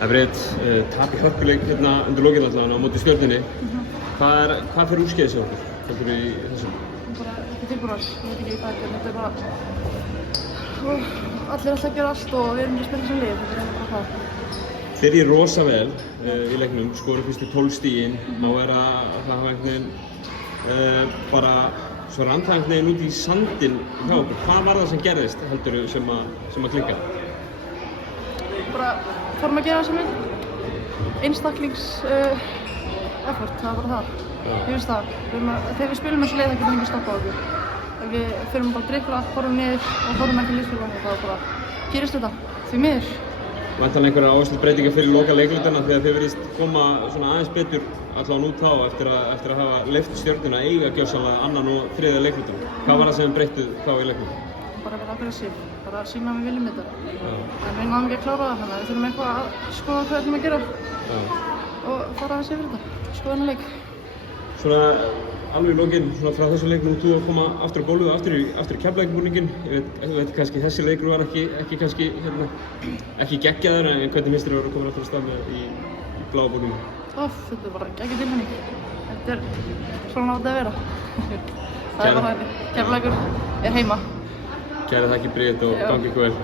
Það er breytt tap í hörkuleik hérna undir lokin allavega á móti Stjörnunni. Hvað fyrir úrskeiðis hjá okkur? Heldur í þessum? Bara ekki tilbúinir, ég veit ekki hvað þetta er bara... Allir alltaf gera allt og við erum ekki að spila sem lið, þetta er bara það. Byrjið rosa vel í leiknum, skoru fyrst í 12 stigin. Má vera að það hafa einhvern veginn bara svo rann það einhvern veginn út í sandinn hjá okkur. Hvað var það sem gerðist heldurðu sem að klikka? Bara fórum að gera það sem við einstaklings effort, það var bara það. Ég finnst það. Þegar við spilum eins og leið það getur enginn stoppað okkur. Ef við förum bara að dribbla, horfum niður og horfum ekki liðsfélagann, þá bara gerist þetta, því miður. Væntanlega einhverjar áherslubreytingar fyrir loka leikhlutana þegar þið virðist koma svona aðeins betur allavega út á eftir að hafa leyft Stjörnuna að eiga gjörsamlega annan og þriðja leikhlutana. Hvað var það sem breyttuð þá í leiknum? Bara vera aggressív, bara sýna að við viljum þetta. En við náðum ekki að klára það, þannig að við þurfum eitthvað að skoða hvað við ætlum að gera og fara aðeins yfir þetta, skoða þennan leik. Svona alveg í lokin, svona frá þessum leik nú þú að koma aftur á gólfið, aftur í Keflavíkurbúninginn. Ég veit kannski þessi leikur var ekki geggjaður, en hvernig finnst þér að vera komin aftur á stað með í bláa búninginn? Þetta er bara geggjuð tilfinning. Þetta er svona átt að vera. Það er bara þannig. Keflavíkur er heima. Kærar þakkir Bríet og gangi ykkur vel.